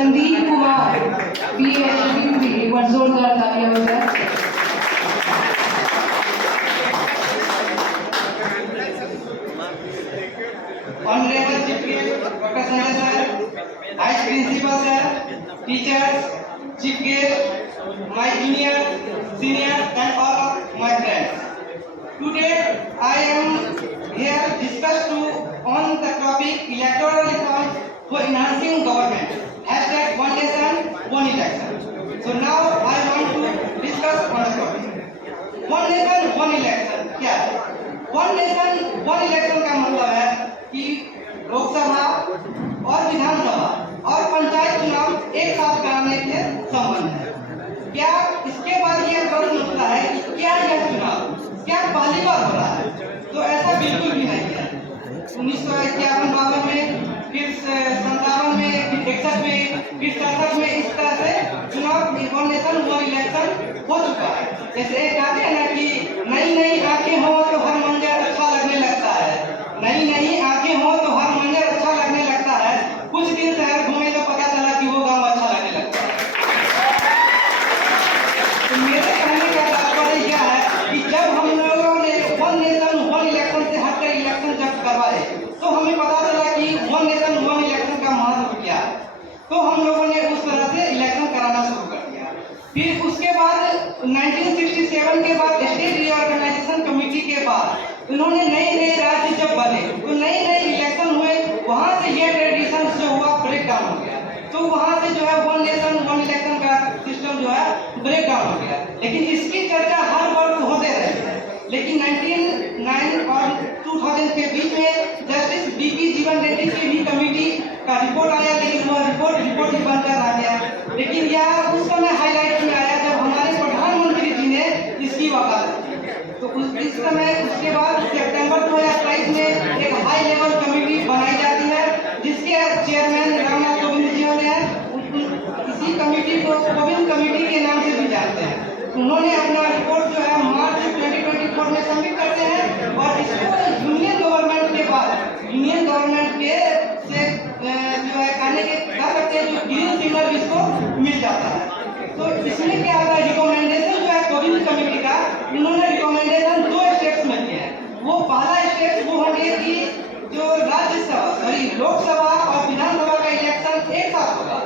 Sandeep Kumar PhD एक बार जोरदार तालियां हो जाए। Honorable Chief Guest, Dr. Sanjay sir, Vice Principal sir, teachers, Chief Guest, my junior, senior, and all of my friends. Today I am here discuss on the topic electoral reform for enhancing government. Hashtag One Nation, One Election. So now I want to discuss on the topic. One Nation, One Election. क्या है? One Nation, One Election का मतलब है कि लोकसभा और विधानसभा और पंचायत चुनाव एक साथ कराने के संबंध है। क्या इसके बाद यह प्रश्न उठता है कि क्या यह चुनाव क्या पहली बार हो रहा है? तो ऐसा बिल्कुल भी नहीं है। 1951-52 में, फिर 57 में, फिर 61 में, फिर 67 में इस तरह से चुनाव वन नेशन वन इलेक्शन हो चुका है। जैसे एक कहते हैं ना कि नई नई आंखें हो तो हर मंजर अच्छा लगने लगता है, नई नई आंखें हो तो हर मंजर अच्छा लगने लगता है। कुछ दिन शहर घूमे तो पता चला कि वो गांव अच्छा लगने लगता है। तो मेरे कहने का तात्पर्य यह है कि जब हम लोगों ने वन नेशन वन इलेक्शन से हटकर इलेक्शन जब करवाए तो हमें पता चला कि वन नेशन वन इलेक्शन का महत्व क्या है। तो हम लोगों ने उस तरह से इलेक्शन कराना शुरू कर दिया। फिर उसके बाद 1967 के बाद स्टेट रीऑर्गेनाइजेशन कमेटी के बाद उन्होंने नए नए राज्य जब बने तो नए नए इलेक्शन हुए, वहां से ये ट्रेडिशन जो हुआ ब्रेक डाउन हो गया। तो वहां से जो है वन नेशन वन इलेक्शन का सिस्टम जो है ब्रेक डाउन हो गया। लेकिन इसकी चर्चा हर वर्ष होते रही है। लेकिन 1999 और 2000 के बीच में जस्टिस BP जीवन रेड्डी की भी कमेटी का रिपोर्ट आया, लेकिन वह रिपोर्ट ही बनकर आ गया। लेकिन यह उस समय हाईलाइट में आया जब हमारे प्रधानमंत्री जी ने इसकी वकालत की। तो इस समय उसके बाद सितंबर 2023 में एक हाई लेवल कमेटी बनाई जाती है जिसके चेयरमैन रामनाथ कोविंद जी होते हैं। इसी कमेटी को कोविंद कमेटी के नाम से भी जानते हैं। उन्होंने अपना रिपोर्ट जो है मार्च 2024 में सबमिट करते हैं और इसको यूनियन गवर्नमेंट के बाद यूनियन गवर्नमेंट के से जो है कहने के कह सकते हैं जो ग्रीन सिग्नल इसको मिल जाता है। तो इसमें क्या होता है, रिकमेंडेशन जो है कोविंद कमेटी का, इन्होंने रिकमेंडेशन 2 स्टेट्स में किया है। वो पहला स्टेट वो है कि जो राज्यसभा सॉरी लोकसभा और विधानसभा का इलेक्शन एक साथ होगा।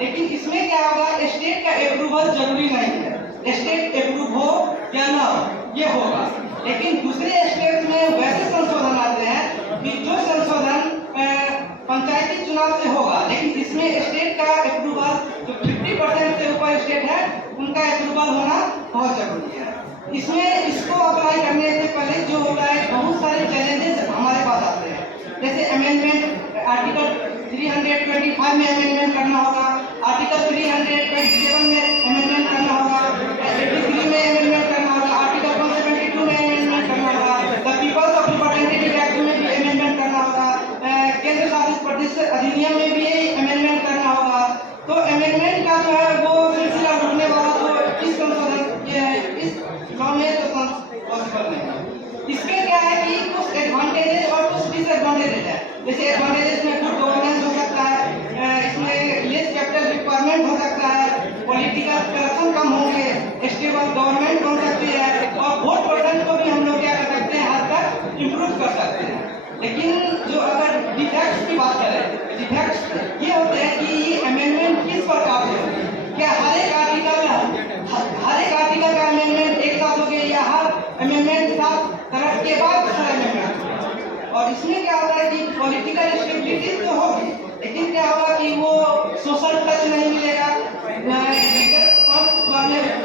लेकिन इसमें क्या होगा, स्टेट का अप्रूवल जरूरी नहीं है, स्टेट अप्रूव हो या ना हो ये होगा। लेकिन दूसरे स्टेट में वैसे संशोधन आते हैं कि जो संशोधन पंचायती चुनाव से होगा, लेकिन इसमें स्टेट का अप्रूवल जो 50% से ऊपर स्टेट है उनका अप्रूवल होना बहुत जरूरी है। इसमें इसको अप्लाई करने से पहले जो होता है बहुत सारे चैलेंजेस हमारे पास आते हैं। जैसे अमेंडमेंट आर्टिकल 325 में अमेंडमेंट करना होगा, आर्टिकल 327 में अमेंडमेंट करना होगा, 83 में अमेंडमेंट करना होगा, आर्टिकल 172 में अमेंडमेंट करना होगा, the people's of representative act में भी अमेंडमेंट करना होगा, केंद्र शासित प्रदेश अधिनियम में भी अमेंडमेंट करना होगा। तो अमेंडमेंट का जो है वो सिलसिला रुकने वाला तो इस संशोधन इस लॉ में तो पॉसिबल नहीं है। इसके क्या है कि कुछ एडवांटेजेस और कुछ डिसएडवांटेजेस है। जैसे एडवांटेजेस में गुड गवर्नेंस हो सकता है, इसमें लेस कैपिटल रिक्वायरमेंट हो सकता है, पॉलिटिकल करप्शन कम होंगे, स्टेबल गवर्नमेंट बन सकती है और वोट परसेंट को भी हम लोग क्या कर सकते हैं हद तक इम्प्रूव कर सकते हैं। लेकिन जो अगर डिफेक्ट्स की बात करें, डिफेक्ट्स ये होते हैं कि ये अमेंडमेंट किस प्रकार से होगी, क्या हर एक आर्टिकल का अमेंडमेंट एक साथ हो गया या हर अमेंडमेंट साथ तरफ के बाद दूसरा अमेंडमेंट। और इसमें क्या होता है कि पॉलिटिकल स्टेबिलिटी तो होगी, लेकिन क्या होगा कि वो सोशल टच नहीं मिलेगा।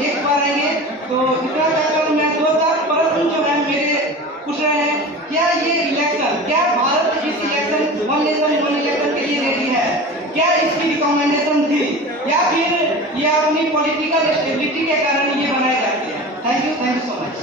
एक बार आएंगे तो इतना कहकर मैं 2-4 प्रश्न जो है मेरे पूछ रहे हैं, क्या ये इलेक्शन, क्या भारत इस election one nation one election के लिए रेडी है, क्या इसकी रिकमेंडेशन थी या फिर ये अपनी पॉलिटिकल स्टेबिलिटी के कारण ये बनाए जाते हैं। Thank you so much.